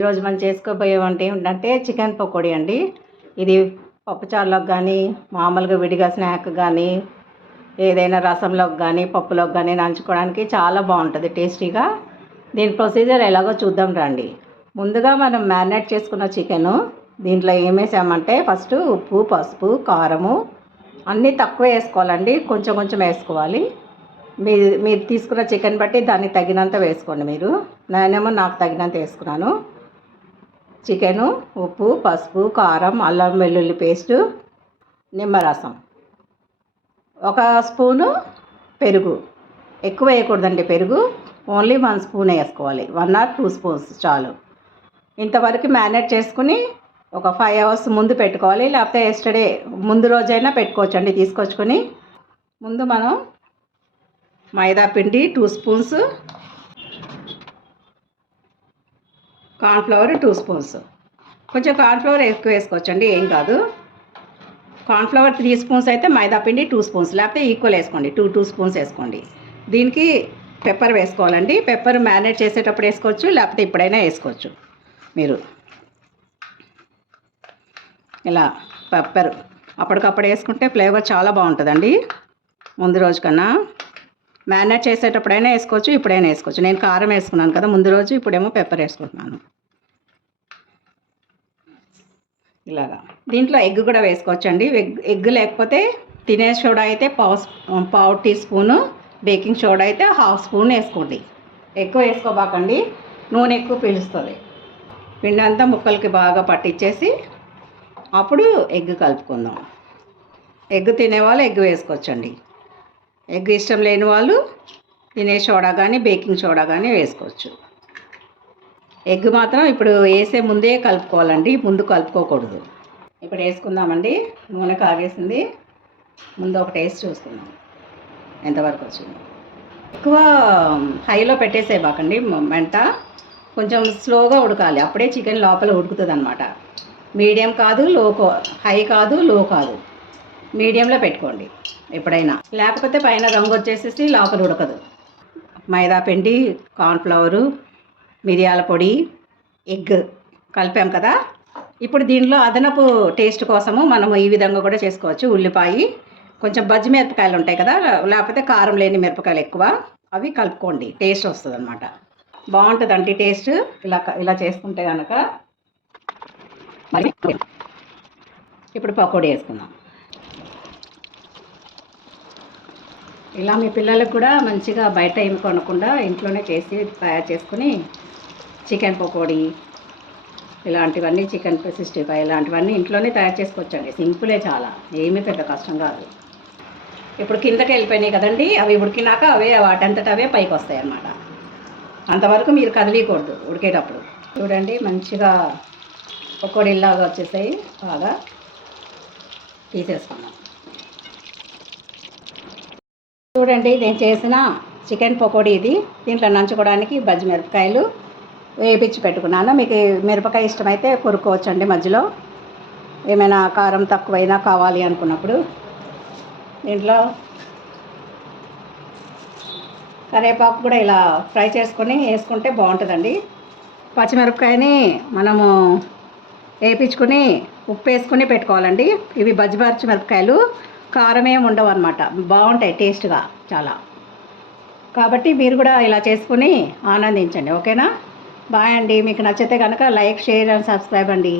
ఈరోజు మనం చేసుకోబోయే వంట ఏమిటంటే చికెన్ పకోడీ అండి. ఇది పప్పుచారులోకి కానీ మామూలుగా విడిగా స్నాక్ కానీ ఏదైనా రసంలోకి కానీ పప్పులోకి కానీ నంచుకోవడానికి చాలా బాగుంటుంది టేస్టీగా. దీని ప్రొసీజర్ ఎలాగో చూద్దాం రండి. ముందుగా మనం మ్యారినేట్ చేసుకున్న చికెను దీంట్లో ఏమేసామంటే ఫస్ట్ ఉప్పు, పసుపు, కారము అన్నీ తక్కువ వేసుకోవాలండి, కొంచెం కొంచెం వేసుకోవాలి. మీరు తీసుకున్న చికెన్ బట్టి దానికి తగినంత వేసుకోండి. నేనేమో నాకు తగినంత వేసుకున్నాను. చికెను, ఉప్పు, పసుపు, కారం, అల్లం వెల్లుల్లి పేస్టు, నిమ్మరసం, 1 స్పూను పెరుగు. ఎక్కువ వేయకూడదండి పెరుగు, ఓన్లీ 1 స్పూన్ వేసుకోవాలి. 1 or 2 స్పూన్స్ చాలు. ఇంతవరకు మ్యారినేట్ చేసుకుని ఒక 5 hours ముందు పెట్టుకోవాలి, లేకపోతే ఎస్టర్డే ముందు రోజైనా పెట్టుకోవచ్చండి. తీసుకొచ్చుకొని ముందు మనం మైదా పిండి 2 స్పూన్స్, కార్న్ఫ్లవర్ 2 స్పూన్స్. కొంచెం కార్న్ఫ్లవర్ ఎక్కువ వేసుకోవచ్చండి, ఏం కాదు. కార్న్ఫ్లవర్ 3 స్పూన్స్ అయితే మైదా పిండి 2 స్పూన్స్, లేకపోతే ఈక్వల్ వేసుకోండి, 2 స్పూన్స్ వేసుకోండి. దీనికి పెప్పర్ వేసుకోవాలండి. పెప్పర్ మ్యారినేట్ చేసేటప్పుడు వేసుకోవచ్చు, లేకపోతే ఇప్పుడైనా వేసుకోవచ్చు. మీరు ఇలా పెప్పర్ అప్పటికప్పుడు వేసుకుంటే ఫ్లేవర్ చాలా బాగుంటుందండి. ముందు రోజు కన్నా మ్యారినేట్ చేసేటప్పుడైనా వేసుకోవచ్చు, ఇప్పుడైనా వేసుకోవచ్చు. నేను కారం వేసుకున్నాను కదా ముందు రోజు, ఇప్పుడేమో పెప్పర్ వేసుకుంటున్నాను. ఇలాగా దీంట్లో ఎగ్ కూడా వేసుకోవచ్చండి. ఎగ్ లేకపోతే తినే సోడా అయితే పావు టీ స్పూను, బేకింగ్ సోడా అయితే 1/2 స్పూన్ వేసుకోండి. ఎక్కువ వేసుకోబాకండి, నూనె ఎక్కువ పీలుస్తుంది. పిండి అంతా ముక్కలకి బాగా పట్టించేసి అప్పుడు ఎగ్ కలుపుకుందాం. ఎగ్ తినేవాళ్ళు ఎగ్ వేసుకోవచ్చండి. ఎగ్ ఇష్టం లేని వాళ్ళు తినే సోడా కానీ బేకింగ్ సోడా కానీ వేసుకోవచ్చు. ఎగ్ మాత్రం ఇప్పుడు వేసే ముందే కలుపుకోవాలండి, ముందు కలుపుకోకూడదు. ఇప్పుడు వేసుకుందామండి. నూనె కాగేసింది. ముందు ఒక టేస్ట్ చూసుకుందాం ఎంతవరకు వచ్చింది. ఎక్కువ హైలో పెట్టేసేవాకండి మంట, కొంచెం స్లోగా ఉడకాలి, అప్పుడే చికెన్ లోపల ఉడుకుతుంది అనమాట. మీడియం కాదు, హై కాదు, లో కాదు, మీడియంలో పెట్టుకోండి ఎప్పుడైనా. లేకపోతే పైన రంగు వచ్చేసేసి లోపల ఉడకదు. మైదా పిండి, కార్న్ఫ్లవరు, మిరియాల పొడి, ఎగ్ కలిపాం కదా. ఇప్పుడు దీనిలో అదనపు టేస్ట్ కోసము మనము ఈ విధంగా కూడా చేసుకోవచ్చు. ఉల్లిపాయ, కొంచెం బజ్జి మిరపకాయలు ఉంటాయి కదా, లేకపోతే కారం లేని మిరపకాయలు ఎక్కువ, అవి కలుపుకోండి, టేస్ట్ వస్తుంది అనమాట. బాగుంటుందండి టేస్ట్ ఇలా చేసుకుంటే కనుక. మరి ఇప్పుడు పకోడీ వేసుకుందాం. ఇలా మీ పిల్లలకు కూడా మంచిగా బయట ఏమి కొనకుండా ఇంట్లోనే తయారు చేసుకుని చికెన్ పకోడీ ఇలాంటివన్నీ, చికెన్ 65 ఇలాంటివన్నీ ఇంట్లోనే తయారు చేసుకోవచ్చండి. సింపులే, చాలా ఏమీ పెద్ద కష్టం కాదు. ఇప్పుడు కిందకి వెళ్ళిపోయినాయి కదండి, అవి ఉడికినాక వాటంతట అవే పైకి వస్తాయి అన్నమాట. అంతవరకు మీరు కదిలీకూడదు ఉడికేటప్పుడు. చూడండి మంచిగా పకోడీలాగా వచ్చేసాయి. బాగా తీసేసుకున్నాం. చూడండి నేను చేసిన చికెన్ పకోడీ ఇది. దీంట్లో నంచుకోవడానికి బజ్జి మిరపకాయలు వేపించి పెట్టుకున్నాను. మీకు మిరపకాయ ఇష్టమైతే కొరుక్కోవచ్చండి మధ్యలో, ఏమైనా కారం తక్కువైనా కావాలి అనుకున్నప్పుడు. దీంట్లో కరివేపాకు కూడా ఇలా ఫ్రై చేసుకొని వేసుకుంటే బాగుంటుందండి. పచ్చిమిరపకాయని మనము వేపించుకొని ఉప్పు వేసుకొని పెట్టుకోవాలండి. ఇవి బజ్జి మిరపకాయలు, కారం ఏమి ఉండవు అనమాట, బాగుంటాయి టేస్ట్గా చాలా. కాబట్టి మీరు కూడా ఇలా చేసుకుని ఆనందించండి. ఓకేనా? బాయ్ అండి. మీకు నచ్చితే కనుక లైక్, షేర్ అండ్ సబ్స్క్రైబ్ అండి.